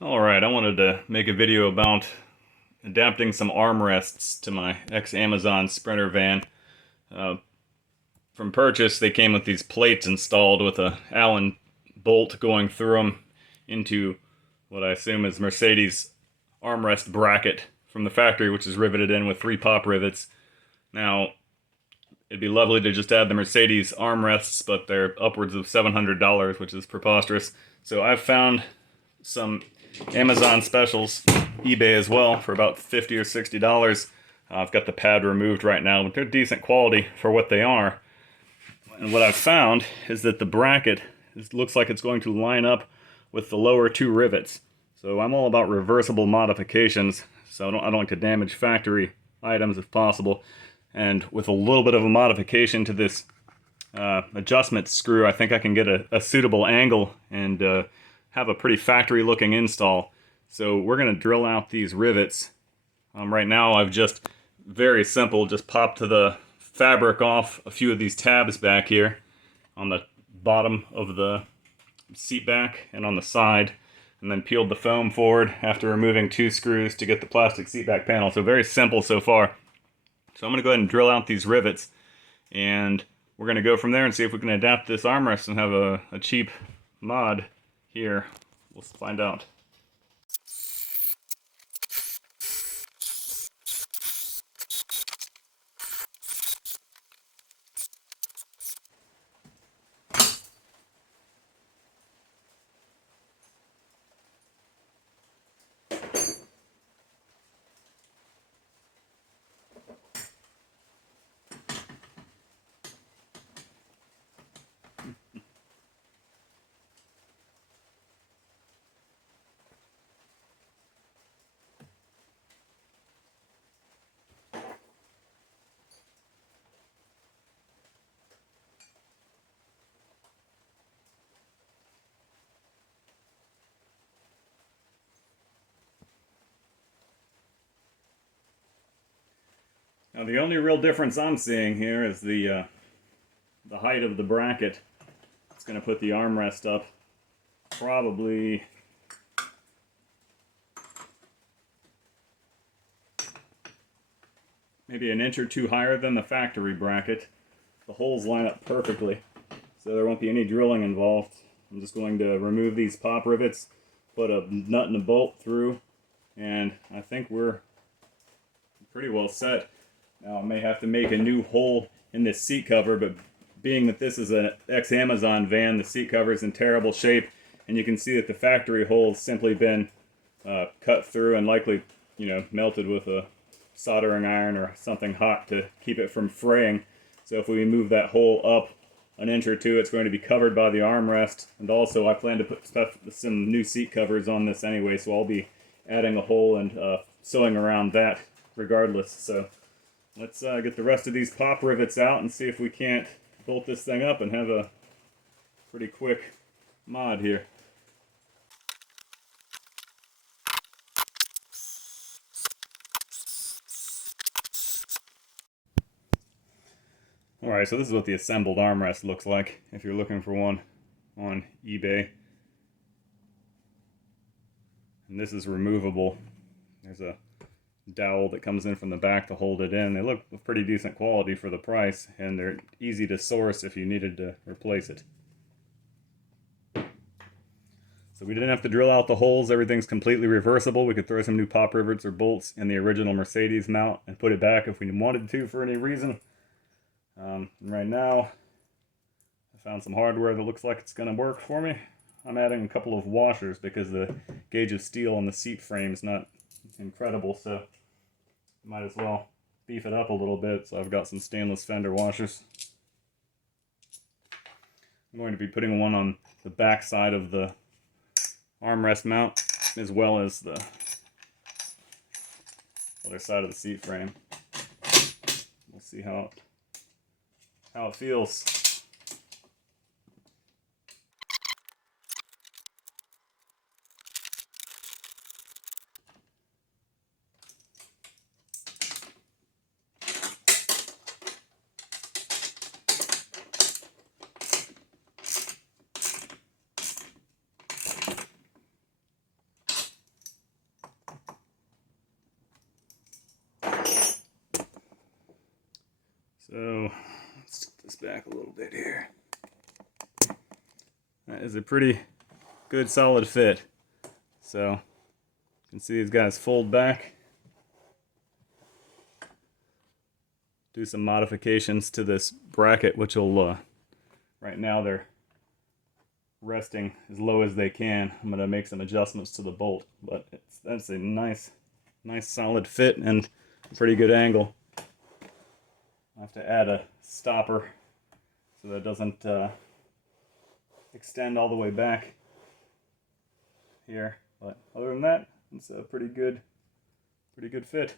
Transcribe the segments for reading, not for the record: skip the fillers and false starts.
Alright, I wanted to make a video about adapting some armrests to my ex-Amazon Sprinter van. Uh, from purchase, they came with these plates installed with a Allen bolt going through them into what I assume is Mercedes armrest bracket from the factory, which is riveted in with 3 pop rivets. Now, it'd be lovely to just add the Mercedes armrests, but they're upwards of $700, which is preposterous. So I've found some Amazon specials, eBay as well, for about $50 or $60. I've got the pad removed right now, but they're decent quality for what they are. And what I've found is that the bracket looks like it's going to line up with the lower 2 rivets. So I'm all about reversible modifications, so I don't like to damage factory items if possible. And with a little bit of a modification to this adjustment screw, I think I can get a suitable angle and have a pretty factory looking install. So we're going to drill out these rivets. Right now I've just, very simple, just popped the fabric off a few of these tabs back here on the bottom of the seat back and on the side, and then peeled the foam forward after removing 2 screws to get the plastic seat back panel. So very simple so far. So I'm going to go ahead and drill out these rivets, and we're going to go from there and see if we can adapt this armrest and have a cheap mod here. We'll find out. Now the only real difference I'm seeing here is the height of the bracket. It's going to put the armrest up probably maybe an inch or 2 higher than the factory bracket. The holes line up perfectly, so there won't be any drilling involved. I'm just going to remove these pop rivets, put a nut and a bolt through, and I think we're pretty well set. Now I may have to make a new hole in this seat cover, but being that this is an ex-Amazon van, the seat cover is in terrible shape, and you can see that the factory hole's simply been cut through and likely, melted with a soldering iron or something hot to keep it from fraying. So if we move that hole up an inch or 2, it's going to be covered by the armrest. And also I plan to put some new seat covers on this anyway, so I'll be adding a hole and sewing around that regardless. So let's get the rest of these pop rivets out and see if we can't bolt this thing up and have a pretty quick mod here. Alright, so this is what the assembled armrest looks like if you're looking for one on eBay. And this is removable. There's a dowel that comes in from the back to hold it in. They look of pretty decent quality for the price, and they're easy to source if you needed to replace it. So we didn't have to drill out the holes. Everything's completely reversible. We could throw some new pop rivets or bolts in the original Mercedes mount and put it back if we wanted to for any reason. Right now, I found some hardware that looks like it's going to work for me. I'm adding a couple of washers because the gauge of steel on the seat frame is not incredible, so might as well beef it up a little bit. So I've got some stainless fender washers. I'm going to be putting one on the back side of the armrest mount as well as the other side of the seat frame. We'll see how it feels. back a little bit here. That is a pretty good solid fit. So you can see these guys fold back. Do some modifications to this bracket, which will, right now they're resting as low as they can. I'm going to make some adjustments to the bolt, but that's a nice solid fit and a pretty good angle. I have to add a stopper so that it doesn't extend all the way back here, but other than that, it's a pretty good fit.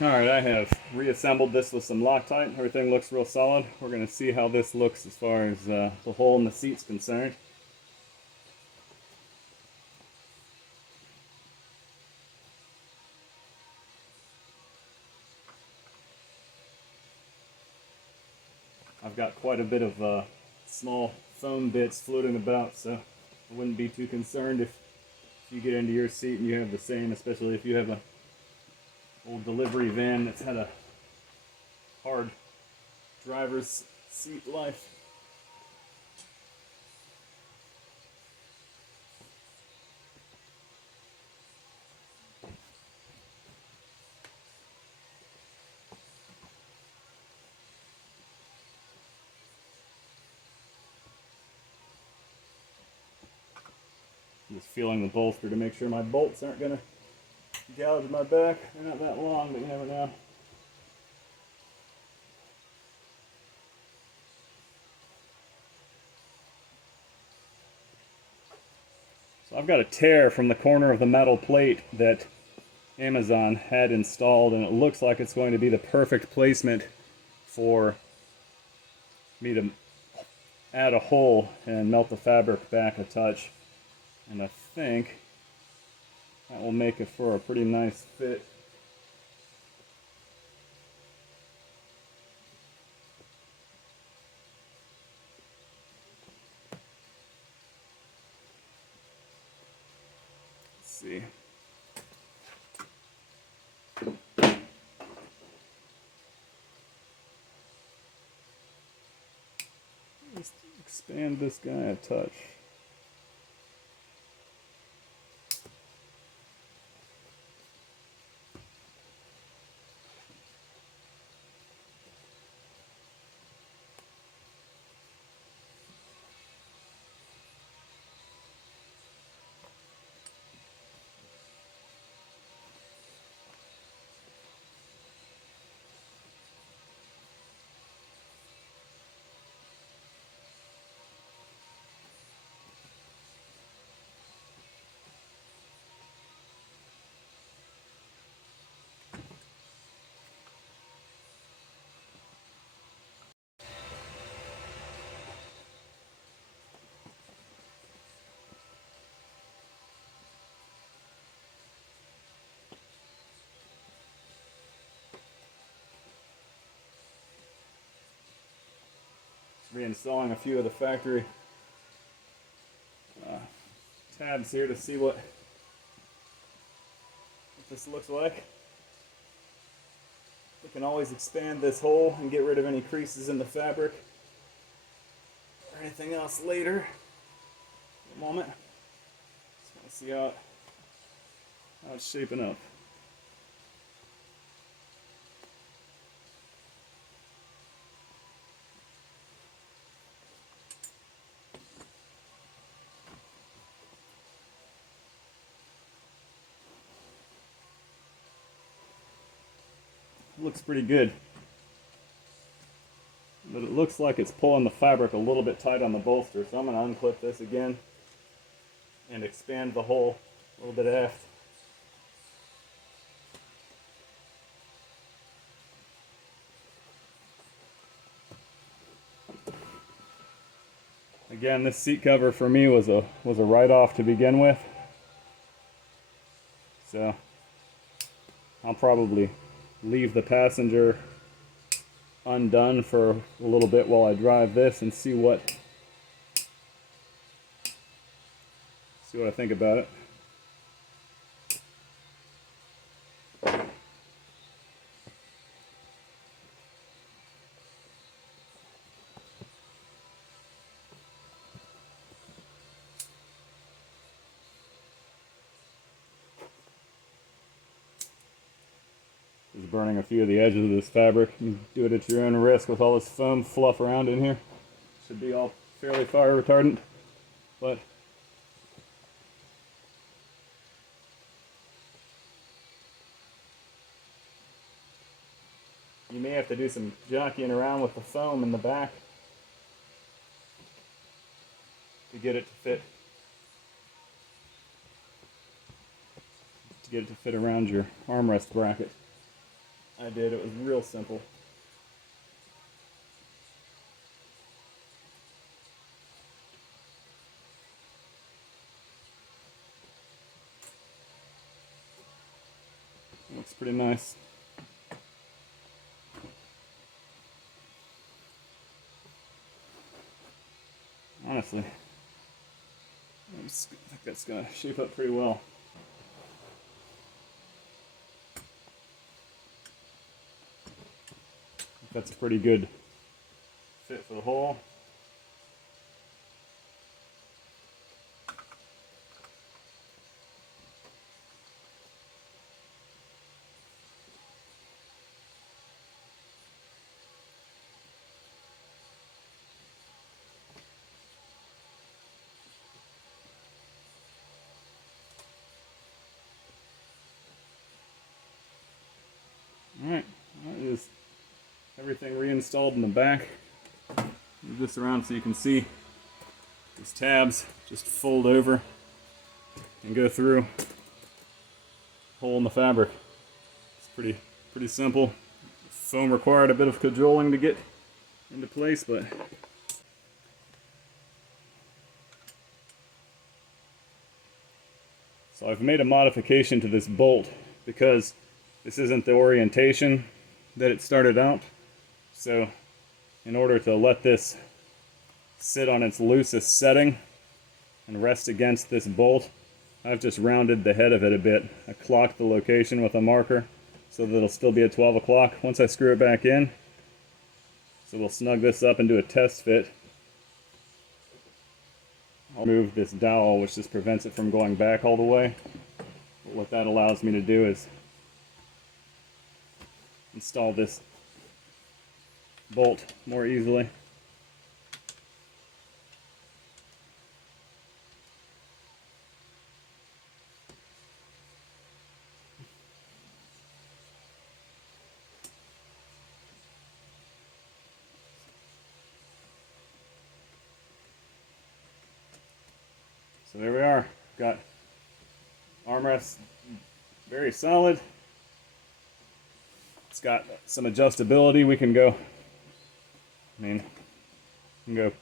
Alright, I have reassembled this with some Loctite. Everything looks real solid. We're going to see how this looks as far as the hole in the seat's concerned. I've got quite a bit of small foam bits floating about, so I wouldn't be too concerned if you get into your seat and you have the same, especially if you have a old delivery van that's had a hard driver's seat life. Just feeling the bolster to make sure my bolts aren't going to gouge my back. They're not that long, but you never know. So I've got a tear from the corner of the metal plate that Amazon had installed, and it looks like it's going to be the perfect placement for me to add a hole and melt the fabric back a touch. And I think that will make it for a pretty nice fit. Let's see. Just expand this guy a touch. Reinstalling a few of the factory tabs here to see what this looks like. We can always expand this hole and get rid of any creases in the fabric or anything else later. In a moment. Just want to see how it's shaping up. Looks pretty good, but it looks like it's pulling the fabric a little bit tight on the bolster, so I'm going to unclip this again and expand the hole a little bit aft. Again, this seat cover for me was a write-off to begin with, so I'll probably leave the passenger undone for a little bit while I drive this and see what I think about it. Just burning a few of the edges of this fabric. You do it at your own risk with all this foam fluff around in here. Should be all fairly fire retardant, but you may have to do some jockeying around with the foam in the back to get it to fit. To get it to fit around your armrest bracket. I did, it was real simple. Looks pretty nice. Honestly, I think that's going to shape up pretty well. That's a pretty good fit for the hole. Alright, that is everything reinstalled in the back. Move this around so you can see these tabs just fold over and go through hole in the fabric. It's pretty simple. Foam required a bit of cajoling to get into place, but so I've made a modification to this bolt because this isn't the orientation that it started out. So in order to let this sit on its loosest setting and rest against this bolt, I've just rounded the head of it a bit. I clocked the location with a marker so that it'll still be at 12 o'clock once I screw it back in. So we'll snug this up and do a test fit. I'll remove this dowel, which just prevents it from going back all the way. But what that allows me to do is install this bolt more easily. So there we are. Got armrests, very solid. It's got some adjustability. We can go, go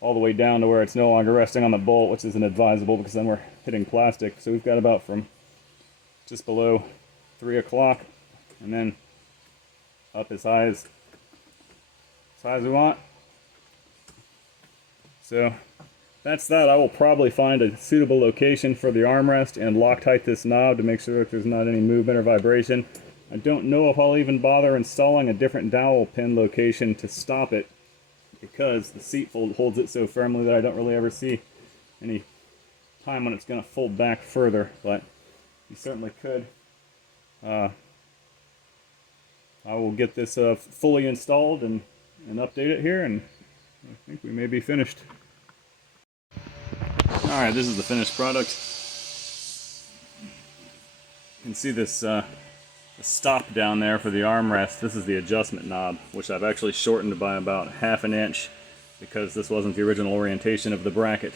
all the way down to where it's no longer resting on the bolt, which isn't advisable because then we're hitting plastic. So we've got about from just below 3 o'clock and then up as high as we want. So that's that. I will probably find a suitable location for the armrest and Loctite this knob to make sure that there's not any movement or vibration. I don't know if I'll even bother installing a different dowel pin location to stop it because the seat fold holds it so firmly that I don't really ever see any time when it's going to fold back further, but you certainly could. I will get this fully installed and update it here, and I think we may be finished. Alright, this is the finished product. You can see this stop down there for the armrest. This is the adjustment knob, which I've actually shortened by about ½ an inch because this wasn't the original orientation of the bracket.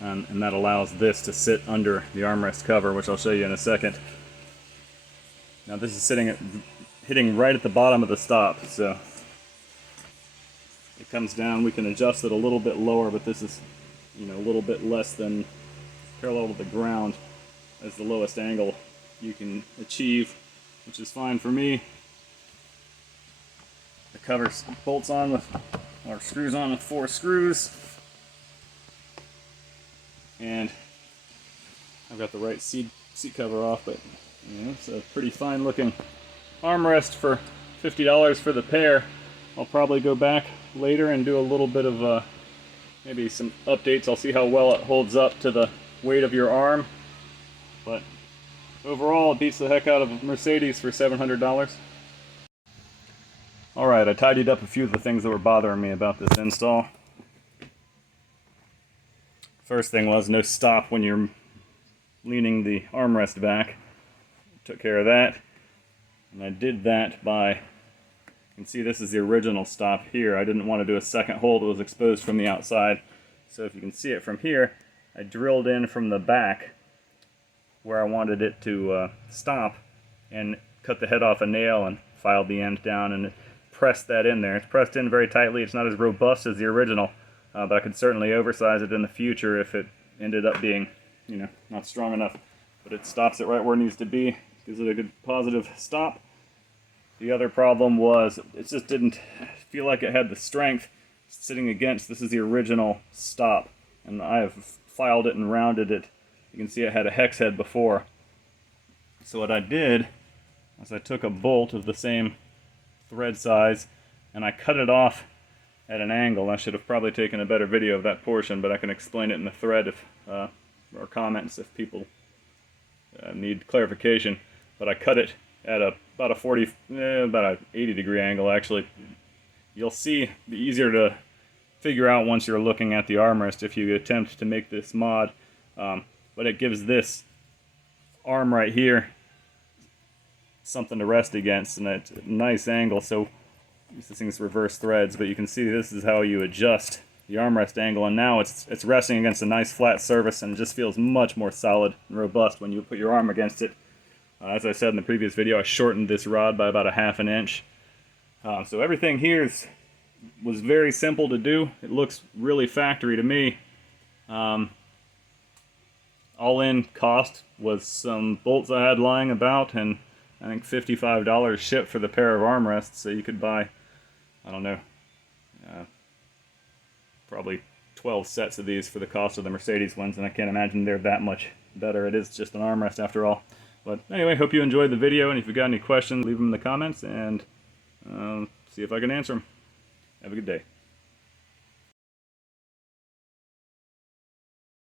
And that allows this to sit under the armrest cover, which I'll show you in a second. Now this is hitting right at the bottom of the stop, so it comes down. We can adjust it a little bit lower, but this is, a little bit less than parallel to the ground as the lowest angle you can achieve, which is fine for me. The cover bolts on with, or screws on with 4 screws. And I've got the right seat cover off, but it's a pretty fine looking armrest for $50 for the pair. I'll probably go back later and do a little bit of maybe some updates. I'll see how well it holds up to the weight of your arm. But overall, it beats the heck out of Mercedes for $700. Alright, I tidied up a few of the things that were bothering me about this install. First thing was no stop when you're leaning the armrest back. Took care of that. And I did that by, you can see this is the original stop here. I didn't want to do a second hole that was exposed from the outside. So if you can see it from here, I drilled in from the back where I wanted it to stop and cut the head off a nail and filed the end down and pressed that in there. It's pressed in very tightly. It's not as robust as the original, but I could certainly oversize it in the future if it ended up being, you know, not strong enough. But it stops it right where it needs to be, gives it a good positive stop. The other problem was it just didn't feel like it had the strength sitting against. This is the original stop, and I have filed it and rounded it. You can see it had a hex head before. So what I did is I took a bolt of the same thread size and I cut it off at an angle. I should have probably taken a better video of that portion, but I can explain it in the thread if, or comments if people need clarification. But I cut it at about an 80 degree angle actually. You'll see, it'll be easier to figure out once you're looking at the armrest if you attempt to make this mod. But it gives this arm right here something to rest against, and it's a nice angle. So this thing's reverse threads, but you can see this is how you adjust the armrest angle, and now it's resting against a nice flat surface and it just feels much more solid and robust when you put your arm against it. As I said in the previous video, I shortened this rod by about 1/2 inch. So everything here was very simple to do. It looks really factory to me. All-in cost was some bolts I had lying about, and I think $55 shipped for the pair of armrests. So you could buy, I don't know, probably 12 sets of these for the cost of the Mercedes ones, and I can't imagine they're that much better. It is just an armrest after all. But anyway, hope you enjoyed the video, and if you've got any questions, leave them in the comments, and see if I can answer them. Have a good day.